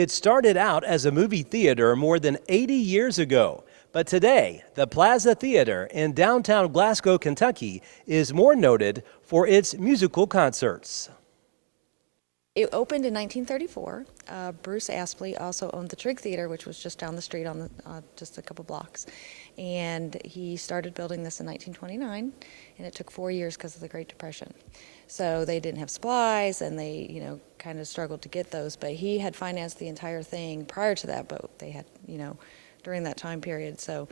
It started out as a movie theater more than 80 years ago, but today, the Plaza Theater in downtown Glasgow, Kentucky, is more noted for its musical concerts. It opened in 1934. Bruce Aspley also owned the Trig Theater, which was just down the street on just a couple blocks. And he started building this in 1929, and it took 4 years because of the Great Depression. So they didn't have supplies, and they, kind of struggled to get those. But he had financed the entire thing prior to that, but they had, during that time period. So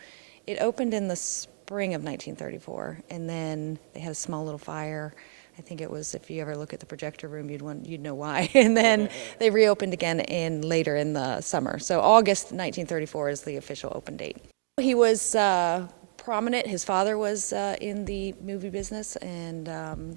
it opened in the spring of 1934, and then they had a small little fire. I think it was, if you ever look at the projector room, you'd know why. And then they reopened again later in the summer. So August 1934 is the official open date. He was prominent. His father was in the movie business, and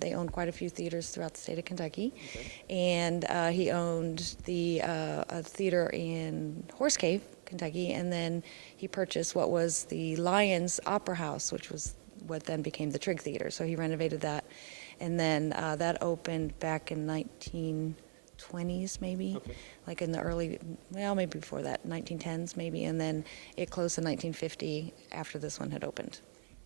they owned quite a few theaters throughout the state of Kentucky. Okay. And he owned a theater in Horse Cave, Kentucky, and then he purchased what was the Lions Opera House, which was what then became the Trig Theater. So he renovated that. And then that opened back in 1920s, maybe, okay. Like in the early, maybe before that, 1910s maybe, and then it closed in 1950 after this one had opened.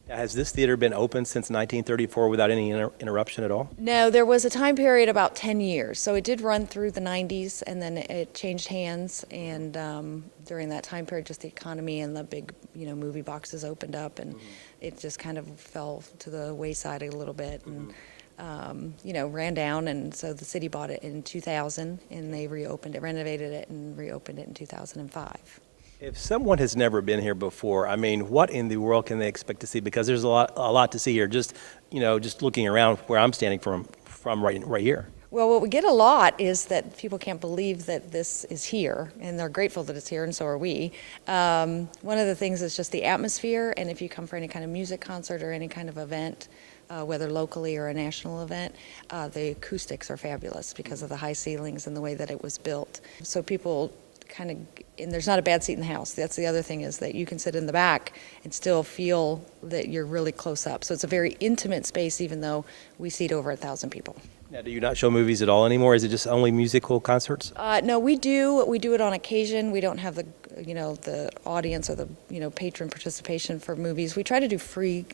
Now, has this theater been open since 1934 without any interruption at all? No, there was a time period about 10 years. So it did run through the 90s, and then it changed hands, and during that time period, just the economy and the big, movie boxes opened up, and it just kind of fell to the wayside a little bit. And, ran down, and so the city bought it in 2000, and they reopened it, renovated it, and reopened it in 2005. If someone has never been here before, what in the world can they expect to see? Because there's a lot to see here. Just looking around where I'm standing from right here. Well, what we get a lot is that people can't believe that this is here, and they're grateful that it's here, and so are we. One of the things is just the atmosphere, and if you come for any kind of music concert or any kind of event, whether locally or a national event, the acoustics are fabulous because of the high ceilings and the way that it was built. So people and there's not a bad seat in the house. That's the other thing, is that you can sit in the back and still feel that you're really close up. So it's a very intimate space, even though we seat over 1,000 people. Now, do you not show movies at all anymore? Is it just only musical concerts? No, we do. We do it on occasion. We don't have the audience or the, patron participation for movies. We try to do free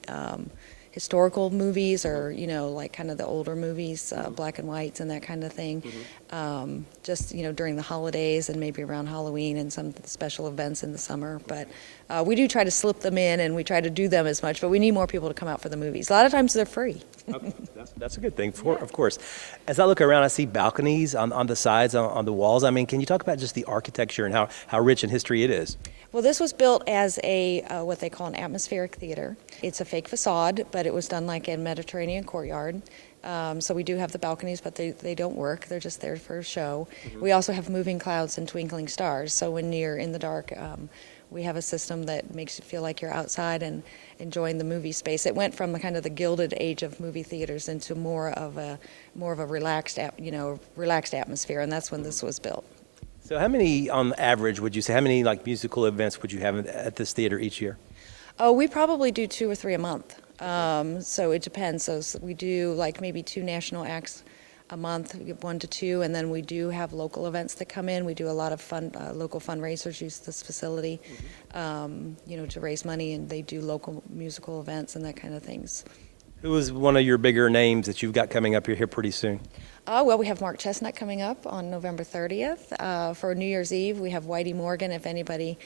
historical movies, or like kind of the older movies, black and whites and that kind of thing. Just during the holidays and maybe around Halloween and some special events in the summer. But we do try to slip them in, and we try to do them as much, but we need more people to come out for the movies. A lot of times they're free. Okay. That's a good thing, of course. As I look around, I see balconies on the sides, on the walls. Can you talk about just the architecture and how rich in history it is? Well, this was built as a what they call an atmospheric theater. It's a fake facade, but it was done like a Mediterranean courtyard. So we do have the balconies, but they don't work. They're just there for a show. We also have moving clouds and twinkling stars. So when you're in the dark, we have a system that makes you feel like you're outside and enjoying the movie space. It went from the gilded age of movie theaters into more of a relaxed atmosphere, and that's when this was built. So how many, on average, would you say, how many musical events would you have at this theater each year? Oh, we probably do 2 or 3 a month. So it depends. So we do maybe 2 national acts a month, 1 to 2, and then we do have local events that come in. We do a lot of fun, local fundraisers use this facility, to raise money, and they do local musical events and that kind of things. Who is one of your bigger names that you've got coming up here pretty soon? Well, we have Mark Chestnut coming up on November 30th. For New Year's Eve, we have Whitey Morgan. If anybody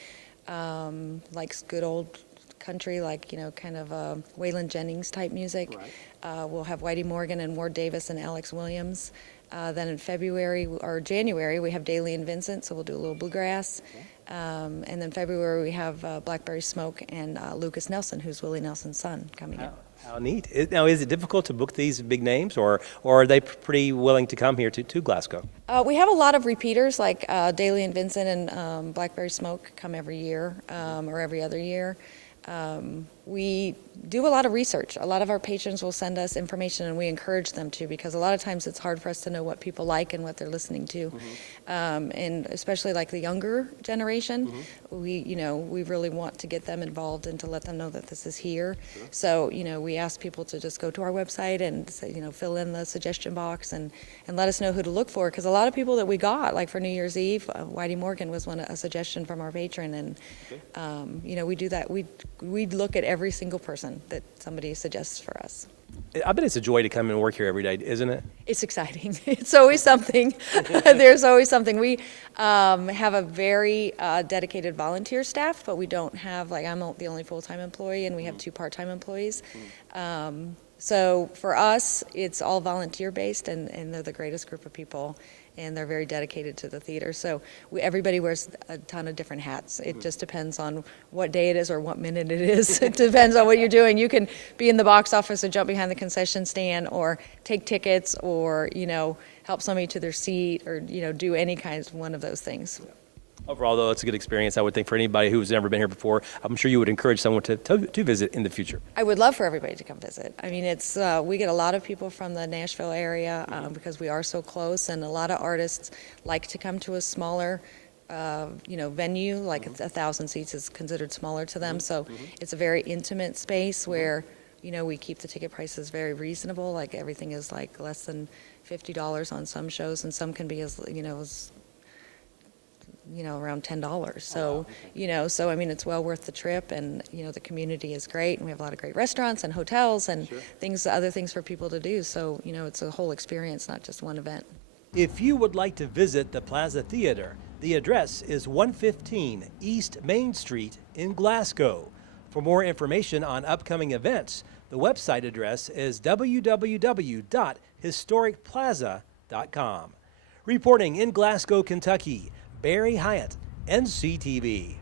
likes good old country, kind of Waylon Jennings type music, right. We'll have Whitey Morgan and Ward Davis and Alex Williams. Then in February or January, we have Daly and Vincent, so we'll do a little bluegrass. Okay. And then February, we have Blackberry Smoke and Lucas Nelson, who's Willie Nelson's son, coming in. How neat. Now, is it difficult to book these big names, or are they pretty willing to come here to Glasgow? We have a lot of repeaters, like Daly and Vincent and Blackberry Smoke come every year or every other year. we do a lot of research. A lot of our patrons will send us information, and we encourage them to, because a lot of times it's hard for us to know what people like and what they're listening to. And especially like the younger generation, we really want to get them involved and to let them know that this is here. So, we ask people to just go to our website and say, fill in the suggestion box and let us know who to look for. Because a lot of people that we got, like for New Year's Eve, Whitey Morgan was a suggestion from our patron, and we do that. We look at every single person that somebody suggests for us. I bet it's a joy to come and work here every day, isn't it? It's exciting. It's always something. There's always something. We have a very dedicated volunteer staff, but we don't have, I'm the only full-time employee, and we have 2 part-time employees. So for us, it's all volunteer-based, and they're the greatest group of people, and they're very dedicated to the theater. So everybody wears a ton of different hats. It just depends on what day it is or what minute it is. It depends on what you're doing. You can be in the box office or jump behind the concession stand or take tickets or, help somebody to their seat or, do any kind of one of those things. Overall, though, it's a good experience, I would think, for anybody who's never been here before. I'm sure you would encourage someone to visit in the future. I would love for everybody to come visit. I mean, we get a lot of people from the Nashville area because we are so close, and a lot of artists like to come to a smaller venue, like 1,000 seats is considered smaller to them. So it's a very intimate space where, we keep the ticket prices very reasonable. Like everything is like less than $50 on some shows, and some can be as around $10. So, so I mean, it's well worth the trip, and the community is great, and we have a lot of great restaurants and hotels and other things for people to do. So, it's a whole experience, not just one event. If you would like to visit the Plaza Theater, the address is 115 East Main Street in Glasgow. For more information on upcoming events, the website address is www.historicplaza.com. Reporting in Glasgow, Kentucky, Barry Hyatt, NCTV.